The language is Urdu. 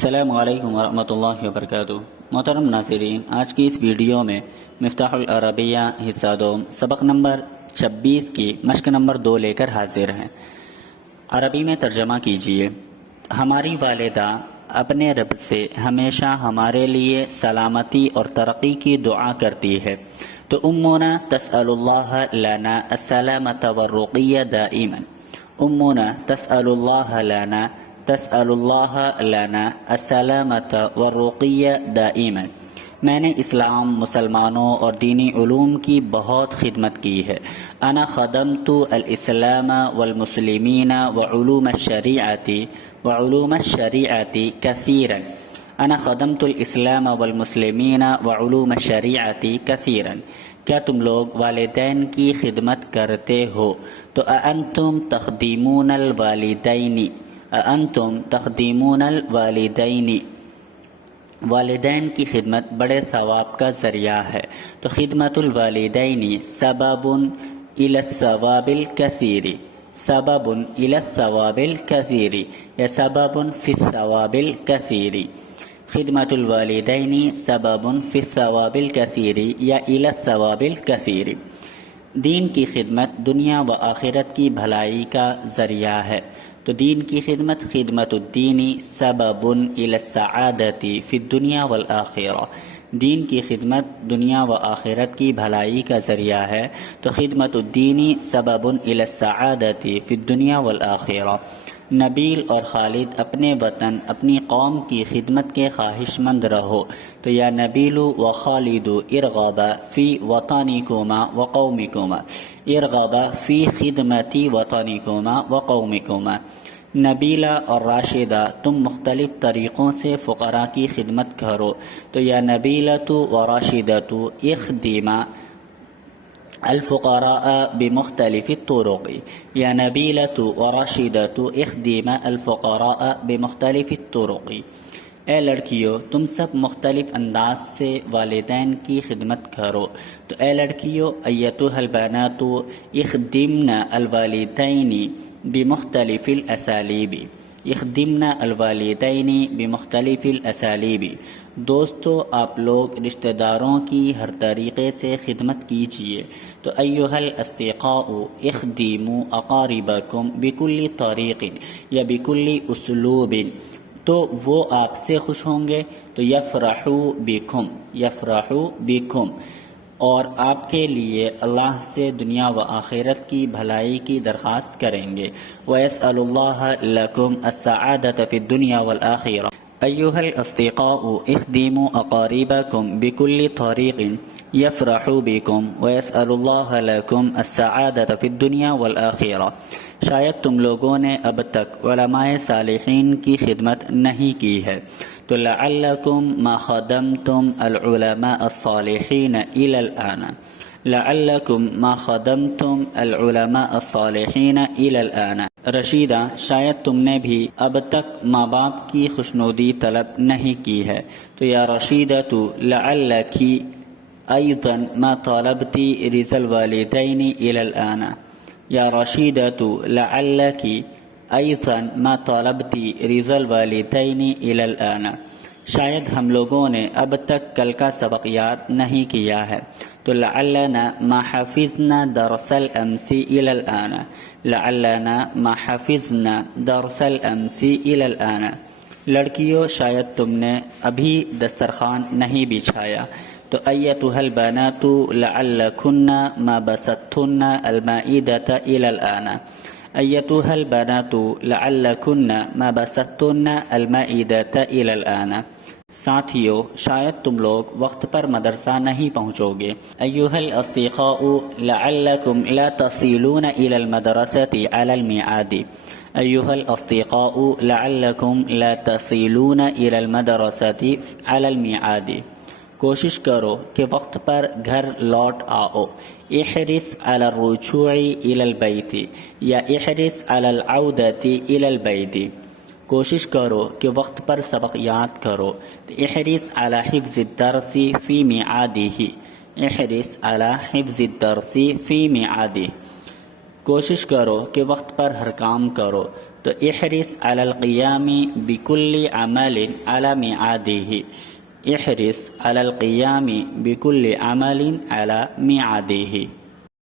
السلام علیکم ورحمۃ اللہ وبرکاتہ۔ محترم ناظرین، آج کی اس ویڈیو میں مفتاح العربیہ حصہ دوم سبق نمبر 26 کی مشق نمبر 2 لے کر حاضر ہیں۔ عربی میں ترجمہ کیجیے۔ ہماری والدہ اپنے رب سے ہمیشہ ہمارے لیے سلامتی اور ترقی کی دعا کرتی ہے، تو امنا تسأل اللہ لنا السلامۃ والرقیہ دائما۔ امنا تسأل اللہ لنا تسأل اللہ لنا السلامۃ والرقیہ دائما۔ میں نے اسلام، مسلمانوں اور دینی علوم کی بہت خدمت کی ہے۔ انا خدمت الاسلام والمسلمین وعلوم الشریعۃ کثیرا۔ انا خدمت الاسلام والمسلمین وعلوم الشریعۃ کثیرا۔ کیا تم لوگ والدین کی خدمت کرتے ہو؟ تو اانتم تخدمون الوالدین، انتم تخدمون الوالدین، والدین کی خدمت بڑے ثواب کا ذریعہ ہے۔ تو خدمت الوالدین سبب الی الثواب الکثیر، سبب الی الثواب الکثیر یا سبب فی الثواب الکثیر۔ خدمت الوالدین سبب فی الثواب الکثیر یا الی الثواب الکثیر۔ دین کی خدمت دنیا و آخرت کی بھلائی کا ذریعہ ہے۔ تو دین کی خدمت، خدمت الدین سبب الی السعادۃ فی الدنیا والآخرہ، دین کی خدمت دنیا و آخرت کی بھلائی کا ذریعہ ہے۔ تو خدمت الدین سبب الی السعادۃ فی الدنیا والآخرہ۔ نبیل اور خالد اپنے وطن، اپنی قوم کی خدمت کے خواہش مند رہو۔ تو یا نبیل و خالد ارغب فی وطنکما و قومکما، ارغب فی خدمت وطنکما و قومکما۔ نبیلہ اور راشدہ تم مختلف طریقوں سے فقراء کی خدمت کرو۔ تو یا نبیلۃ و راشدۃ اخدما الفقراء بمختلف الطرق، یا نبیلۃ و راشدۃ اخدم الفقراء بمختلف الطرق۔ اے لڑکیوں، تم سب مختلف انداز سے والدین کی خدمت کرو۔ تو اے لڑکیوں، ایتها البنات اخدمن الوالدین بمختلف الاسالیب، اخدمن الوالدین بمختلف الاسالیب۔ دوستو، آپ لوگ رشتہ داروں کی ہر طریقے سے خدمت کیجیے۔ تو ایھا الاصدقاء اخدموا اقاربکم بکل طریق یا بکل اسلوب، تو وہ آپ سے خوش ہوں گے۔ تو یفرحوا بکم، یفرحوا بکم، اور آپ کے لیے اللہ سے دنیا و آخرت کی بھلائی کی درخواست کریں گے۔ وَيَسْأَلُ اللَّهَ لَكُمْ السَّعَادَةَ فِي الدُّنْيَا وَالْآخِرَةِ۔ أَيُّهَا الْأَصْدِقَاءُ اخدموا أقاربكم بكل طريق يفرحوا بكم ويسأل الله لكم السعادة في الدنيا والآخرة۔ شاید تم لوگوں نے اب تک علماء صالحین کی خدمت نہیں کی ہے، تو لعلکم ما خدمتم العلماء الصالحین إلى الآن، لعلکم ما خدمتم العلماء الصالحین إلى الآن۔ رشیدہ، شاید تم نے بھی اب تک ماں باپ کی خوشنودی طلب نہیں کی ہے، تو یا رشیدۃ لعلکی ایضا ما طالبتی رضا الوالدین إلى الآن، یا رشیدۃ لعلکی ایضا ما طالبتی رضا الوالدین إلى الآن۔ شاید ہم لوگوں نے اب تک کل کا سبق یاد نہیں کیا ہے، تو لعلنا ما حفظنا درس الامس الى الآن، لعلنا ما حفظنا درس الامس الى الآن۔ لڑکیوں، شاید تم نے ابھی دسترخوان نہیں بچھایا، تو ایتها البنات لعلکن ما بسطتن المائدة الى الآن، ایتها البنات لعلکن ما بسطتن المائدة الى الآن۔ ساتھیو، شاید تم لوگ وقت پر مدرسہ نہیں پہنچو گے۔ ایھا الاصدقاء لعلکم لا تصلون الى المدرسة على الميعاد، ایھا الاصدقاء لعلکم لا تصلون الى المدرسة على الميعاد۔ کوشش کرو کہ وقت پر گھر لوٹ آؤ۔ احرص على الرجوع الى البيت یا احرص على العودة الى البيت۔ کوشش کرو کہ وقت پر سبق یاد کرو۔ احرص على حفظ الدرس في ميعاده، احرص على حفظ الدرس في ميعاده۔ کوشش کرو کہ وقت پر ہر کام کرو۔ تو احرص علی القیام بکل عمل علی میعادہ، احرص علی القیام بکل عمل علی میعادہ۔